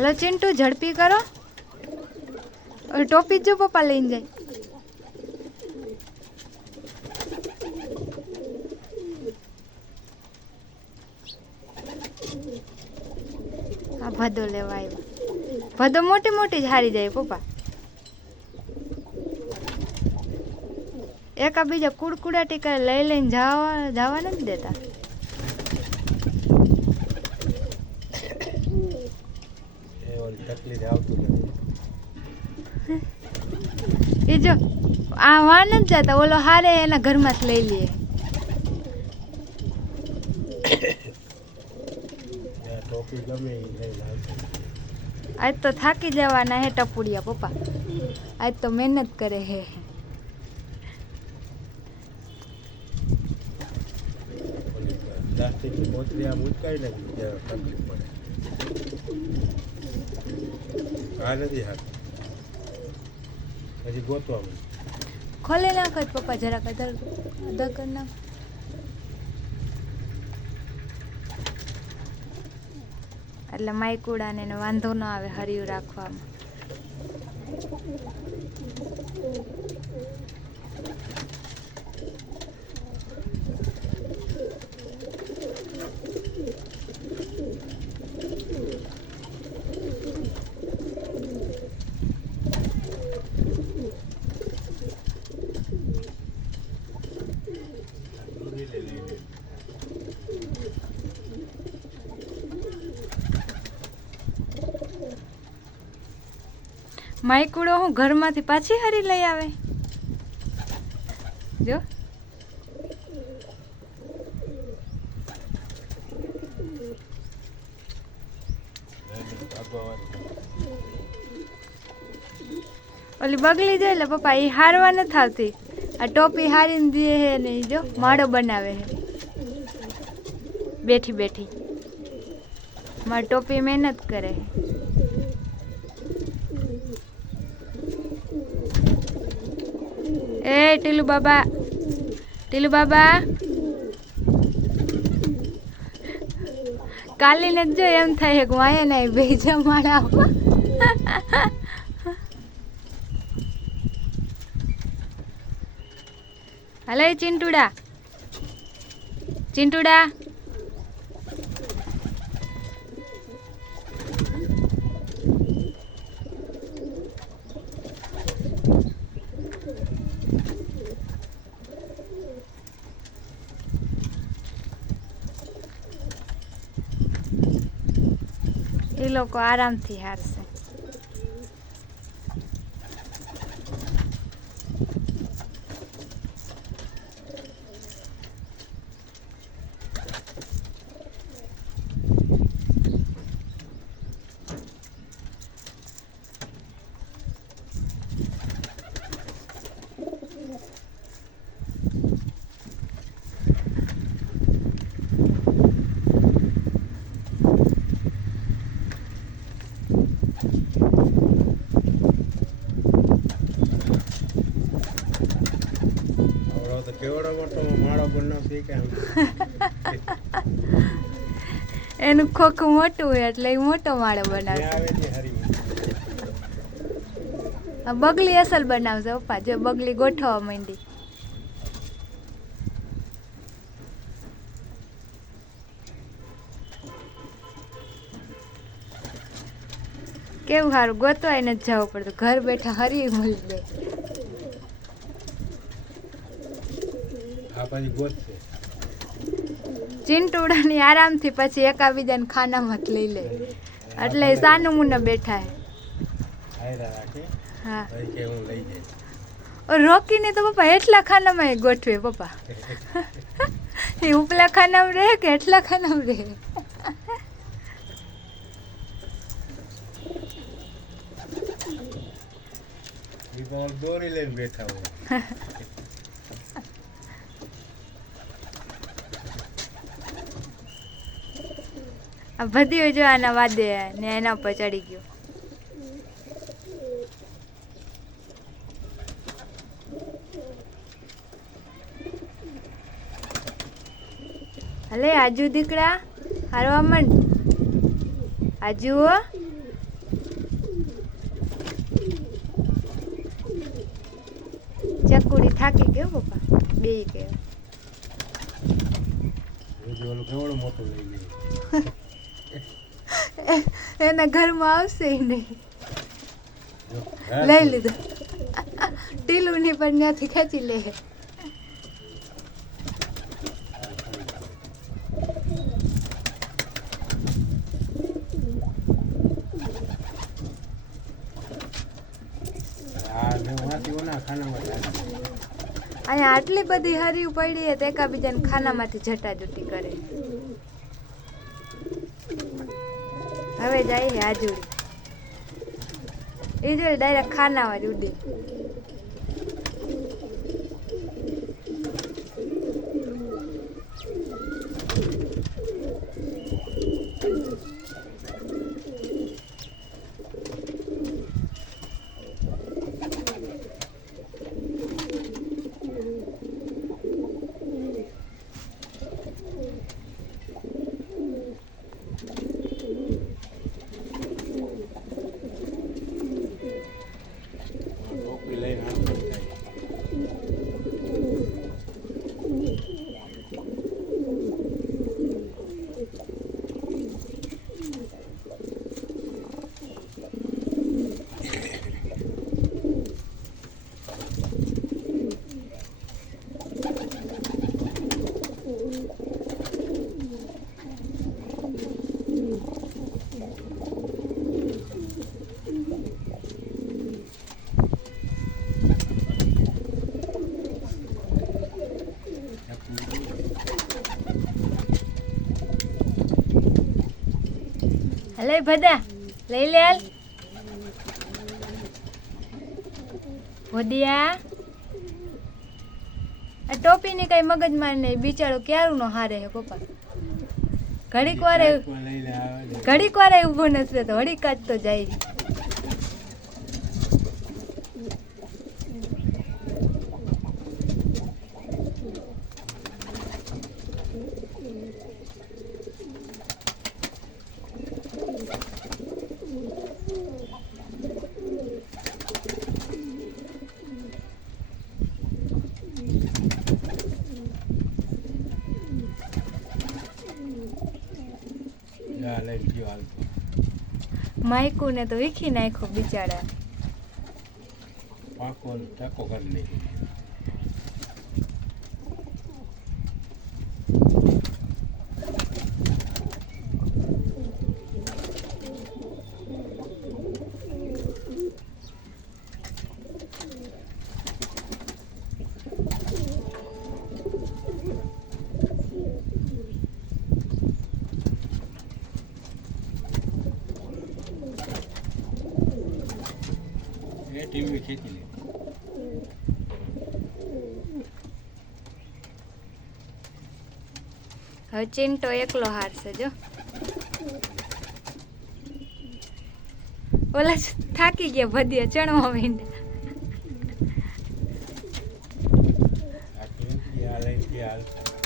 Hello Chintu, ઝડપી કરો. ટોપી જ જો પપ્પા લઈને જાય. આ ભદો લેવા આવ્યો. ભદો મોટી મોટી જ હારી જાય પપ્પા. એકા બીજા કુડકુડા ટીકા લઈ લઈને જવા જવા નથી દેતા. એ આવતું નથી. એ જો આ વાન જ જતા ઓલો હારે એના ઘરમાં જ લઈ લઈએ ટોપી ગમે એ લઈને આવતું આજ તો થાકી જવાના હે ટપુડિયા પપ્પા. આજ તો મહેનત કરે હે. પ્લાસ્ટિકની કોથળી આમ ઉચકાઈ નાખી તકલીફ પડે. આ નથી હાથ હજી ગોતવા મને ખોલી નાખો જ પપ્પા જરાક અધર અધર કરી નાખો. એટલે માયકુડાને એનો વાંધો ન આવે હરિયું રાખવામાં. માઈકુડો હું ઘરમાંથી પાછી હરી લઈ આવે. જો. ઓલી બગલી જાય એટલે પપ્પા એ હારવા નથી આવતી. આ ટોપી હારીને દે હે ને જો, માળો બનાવે હે. બેઠી બેઠી. મારી ટોપી મહેનત કરે હે. એ, ટીલુ બાબા. ટીલુ બાબા. કાલી ને જો એમ થાય કે વાય નહીં બે જમાડા હલે ચિંટુડા. ચિંટુડા. એ લોકો આરામથી હારશે એનું ખોખું મોટું હોય એટલે એ મોટો માળો બનાવશે. બગલી અસલ બનાવશે પપ્પા. જો બગલી ગોઠવવા માંડી. કેવું સારું ગોતવાય ને જવું પડતું. ઘર બેઠા હરી મળી લે આ પછી ગોતશે ચીંટુડાની આરામથી પછી એકાબીજાને ખાનામાં જ લઈ લે. એટલે સાનું મુને બેઠા હે. રોકીને તો પપ્પા એટલા ખાનામાં એ ગોઠવે પપ્પા. એ ઉપલા ખાનામાં રહે કે એટલા ખાનામાં રહે? દોરી લઈને બેઠા હોય. આ બધી જો આના વાદે ને એના ઉપર ચડી ગયો. હલે આજુ દીકરા હારવા માંડ આજુ ચકુડી થાકી ગયો પપ્પા. બે ગયો મોટો લઈ ગયો. એના ઘરમાં આવશે નહીં. લઈ લીધું. ટીલુની પણ ત્યાંથી ખેંચી લે. ને. અહીંયા આટલી બધી હરી પડી એકાબીજાને ખાનામાંથી જટાજુટી કરે. હવે જાય હાજુ આજુડી એ જોઈ ડાયરેક્ટ ખાનામાં જ ઉડી. હલે ભદા લઈ લે હાલ. ભોદિયા આ ટોપીની કઈ મગજમાર નહીં બિચારો ક્યારું નો હારે હે પપ્પા? ઘડીક વારે. ઘડીક વારે ઊભો નથી તો ઘડીક જ તો જાય રી. જા લઈને ગયો હાલતો. માયકુ તો વીખી નાખ્યો બિચારા પાકો ટાકો કરી લે. હવે ચિંટો એકલો હારશે જો. ઓલા થાકી ગયા ભદિયા ચણવા માંડ્યા આ ટીવી